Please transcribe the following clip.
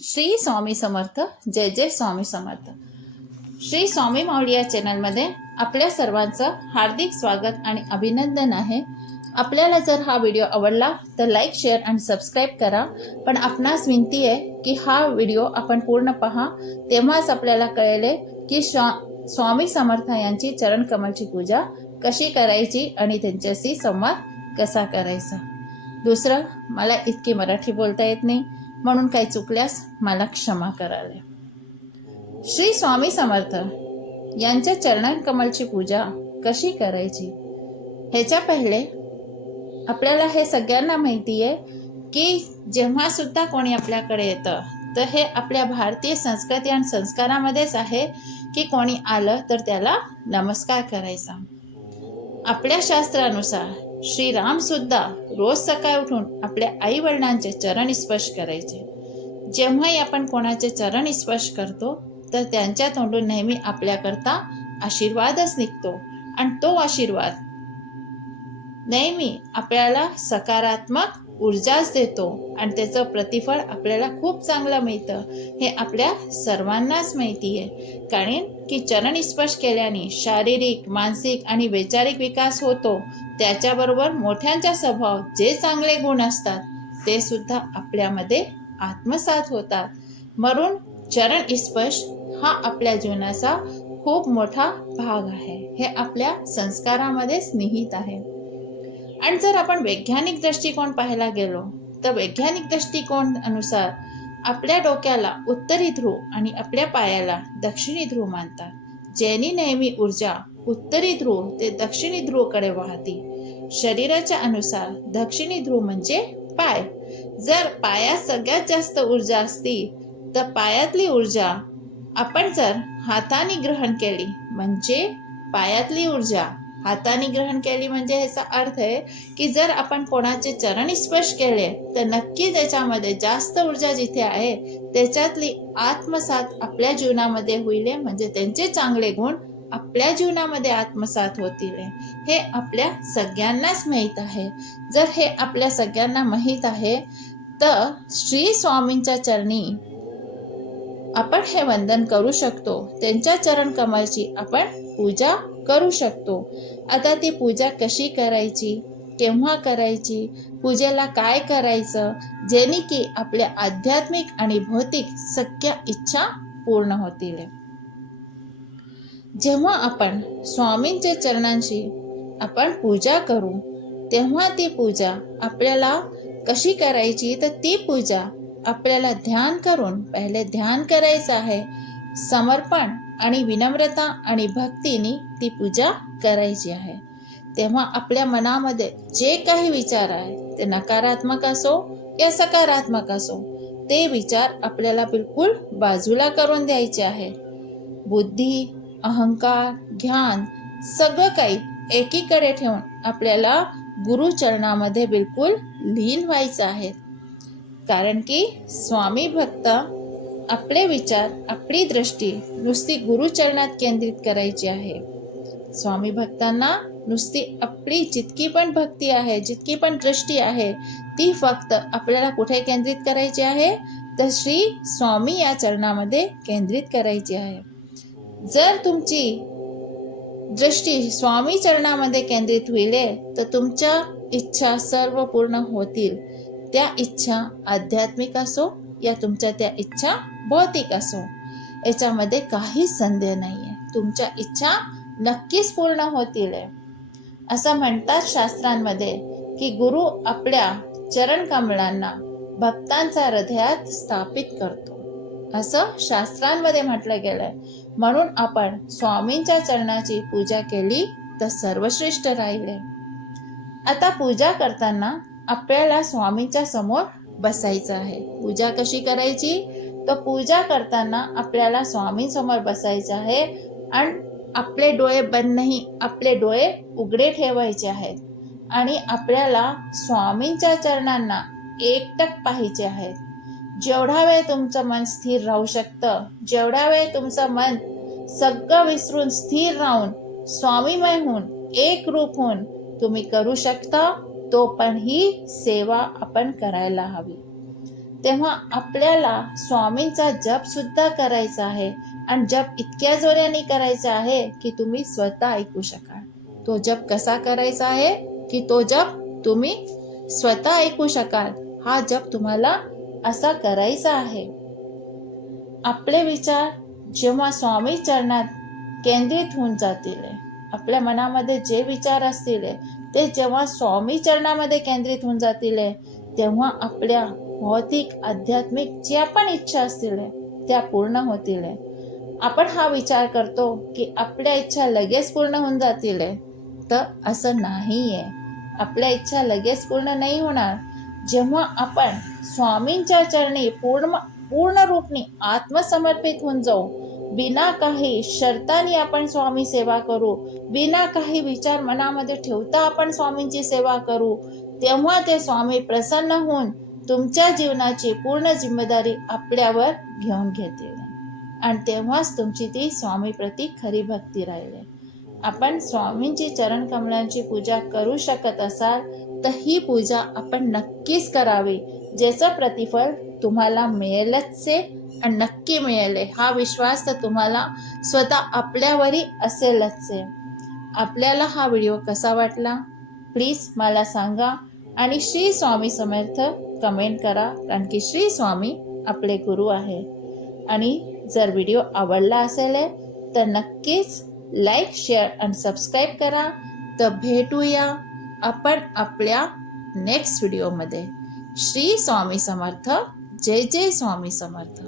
श्री स्वामी समर्थ जय जय स्वामी समर्थ. श्री स्वामी मावळी या चॅनलमध्ये आपल्या सर्वांचं हार्दिक स्वागत आणि अभिनंदन आहे. आपल्याला जर हा व्हिडिओ आवडला तर लाईक शेअर आणि सबस्क्राईब करा. पण आपणास विनंती आहे की हा व्हिडिओ आपण पूर्ण पहा. तेव्हाच आपल्याला कळेल की स्वा स्वामी समर्थ यांची चरण कमलची पूजा कशी करायची आणि त्यांच्याशी संवाद कसा करायचा. दुसरं मला इतकी मराठी बोलता येत नाही. म्हणून काही चुकल्यास मला क्षमा करावे. श्री स्वामी समर्थ यांच्या चरण कमलची पूजा कशी करायची? ह्याच्या पहिले आपल्याला हे सगळ्यांना माहिती आहे की जेव्हा सुद्धा कोणी आपल्याकडे येतं तर हे आपल्या भारतीय संस्कृती आणि संस्कारामध्येच आहे की कोणी आलं तर त्याला नमस्कार करायचा. आपल्या शास्त्रानुसार श्रीराम सुद्धा रोज सकाळी उठून आपल्या आई वडिलांचे चरण स्पर्श करायचे. जेव्हाही आपण कोणाचे चरण स्पर्श करतो तर त्यांच्या तोंडून नेहमी आपल्याकरता आशीर्वादच निघतो आणि तो आशीर्वाद नेहमी आपल्याला सकारात्मक ऊर्जाच देतो आणि त्याचं प्रतिफळ आपल्याला खूप चांगलं मिळतं. हे आपल्या सर्वांनाच माहिती आहे कारण की चरण स्पर्श केल्याने शारीरिक मानसिक आणि वैचारिक विकास होतो. त्याच्याबरोबर मोठ्यांचा स्वभाव जे चांगले गुण असतात ते सुद्धा आपल्यामध्ये आत्मसात होतात. म्हणून चरण स्पर्श हा आपल्या जीवनाचा खूप मोठा भाग आहे. हे आपल्या संस्कारामध्येच निहित आहे. आणि जर आपण वैज्ञानिक दृष्टिकोन पाहायला गेलो तर वैज्ञानिक दृष्टिकोन अनुसार आपल्या डोक्याला उत्तरी ध्रुव आणि आपल्या पायाला दक्षिणी ध्रुव मानतात ज्यांनी नेहमी ऊर्जा उत्तरी ध्रुव ते दक्षिणी ध्रुवकडे वाहते. शरीराच्या अनुसार दक्षिणी ध्रुव म्हणजे पाय. जर पायात सगळ्यात जास्त ऊर्जा असती तर पायातली ऊर्जा आपण जर हाताने ग्रहण केली म्हणजे पायातली ऊर्जा हाताने ग्रहण केली म्हणजे ह्याचा अर्थ आहे की जर आपण कोणाचे चरण स्पर्श केले तर नक्की त्याच्यामध्ये जास्त ऊर्जा जिथे आहे त्याच्यातली आत्मसात आपल्या जीवनामध्ये होईल म्हणजे त्यांचे चांगले गुण आपल्या जीवनामध्ये आत्मसात होतील. हे आपल्या सगळ्यांनाच माहीत आहे. जर हे आपल्या सगळ्यांना माहीत आहे तर श्री स्वामींच्या चरणी आपण हे वंदन करू शकतो. त्यांच्या चरण कमलची आपण पूजा करू शकतो. आता ती पूजा कशी करायची? केव्हा करायची? पूजेला काय करायचं? जेणे की आपल्या आध्यात्मिक आणि भौतिक सख्या इच्छा पूर्ण होतील. जेव्हा आपण स्वामींच्या चरणांशी आपण पूजा करू तेव्हा ती पूजा आपल्याला कशी करायची? तर ती पूजा आपल्याला ध्यान करून पहिले ध्यान करायचं आहे. समर्पण आणि विनम्रता आणि भक्तीने ती पूजा करायची आहे. तेव्हा आपल्या मनामध्ये जे काही विचार आहे ते नकारात्मक असो या सकारात्मक असो ते विचार आपल्याला बिलकुल बाजूला करून द्यायचे आहे बुद्धी अहंकार ज्ञान सगळं काही एकीकडे ठेवून आपल्याला गुरुचरणामध्ये बिलकुल लीन व्हायचं आहे. कारण की स्वामी भक्त आपले विचार आपली दृष्टी नुसती गुरुचरणात केंद्रित करायची आहे. स्वामी भक्तांना नुसती आपली जितकी पण भक्ती आहे जितकी पण दृष्टी आहे ती फक्त आपल्याला कुठे केंद्रित करायची आहे? तर श्री स्वामी या चरणामध्ये केंद्रित करायची आहे. जर तुमची दृष्टी स्वामी चरणामध्ये केंद्रित होईल तर तुमच्या इच्छा सर्व पूर्ण होतील. त्या इच्छा आध्यात्मिक असो या तुमच्या त्या इच्छा भौतिक असो. याच्यामध्ये काहीच संदेह नाही आहे तुमच्या इच्छा नक्कीच पूर्ण होतील असं म्हणतात शास्त्रांमध्ये की गुरु आपल्या चरण कमलांना भक्तांचा हृदयात स्थापित करतो. असं शास्त्रांमध्ये म्हटलं गेलंय. म्हणून आपण स्वामींच्या चरणाची पूजा केली तर सर्वश्रेष्ठ राहिले. आता पूजा करताना आपल्याला स्वामींच्या समोर बसायचं आहे. पूजा कशी करायची? तर पूजा करताना आपल्याला स्वामींसमोर बसायचं आहे आणि आपले डोळे बंद नाही आपले डोळे उघडे ठेवायचे आहेत. आणि आपल्याला स्वामींच्या चरणांना एकटक पाहिजे आहे जेवढा वेळ तुमचं मन स्थिर राहू शकतं जेवढा वेळ तुमचं मन सगळं विसरून स्थिर राहून स्वामीमय होऊन एक रूप होऊन तुम्ही करू शकता तो पण ही सेवा आपण करायला हवी. तेव्हा आपल्याला स्वामींचा जप सुद्धा करायचा आहे. आणि जप इतक्या जोराने करायचा आहे की तुम्ही स्वतः ऐकू शकाल. तो जप कसा करायचा आहे की तो जप तुम्ही स्वतः ऐकू शकाल. हा जप तुम्हाला असा करायचा आहे. आपले विचार जेव्हा स्वामी चरणात केंद्रित होऊन जातील आपल्या मनामध्ये जे विचार असतील ते जेव्हा स्वामी चरणामध्ये केंद्रित होऊन जातील तेव्हा आपल्या भौतिक आध्यात्मिक ज्या पण इच्छा असतील त्या पूर्ण होतील आपण हा विचार करतो की आपल्या इच्छा लगेच पूर्ण होऊन जातील तर असं नाही आहे आपल्या इच्छा लगेच पूर्ण नाही होणार. जेव्हा आपण स्वामींच्या चरणी पूर्ण पूर्ण रूपने आत्मसमर्पित होऊन जाऊ बिना काही शर्तानी आपण स्वामी सेवा करू बिना काही विचार मनामध्ये ठेवता आपण स्वामींची सेवा करू तेव्हा ते स्वामी प्रसन्न होऊन तुमच्या जीवनाची पूर्ण जिम्मेदारी आपल्यावर घेऊन घेते. आणि तेव्हाच तुमची ती स्वामी प्रती खरी भक्ती राहिले. आपण स्वामींची चरण कमलांची पूजा करू शकत असाल तर ही पूजा आपण नक्कीच करावी. ज्याचं प्रतिफल तुम्हाला मिळेलच आहे आणि नक्की मिळेल हा विश्वास तर तुम्हाला स्वतः आपल्यावरही असेलच आहे आपल्याला हा व्हिडिओ कसा वाटला? प्लीज मला सांगा. आणि श्री स्वामी समर्थ कमेंट करा कारण की श्री स्वामी आपले गुरु आहे आणि जर व्हिडिओ आवडला असेल तर नक्कीच लाईक शेअर आणि सबस्क्राईब करा. तर भेटूया आपण आपल्या नेक्स्ट व्हिडिओमध्ये श्री स्वामी समर्थ जय जय स्वामी समर्थ.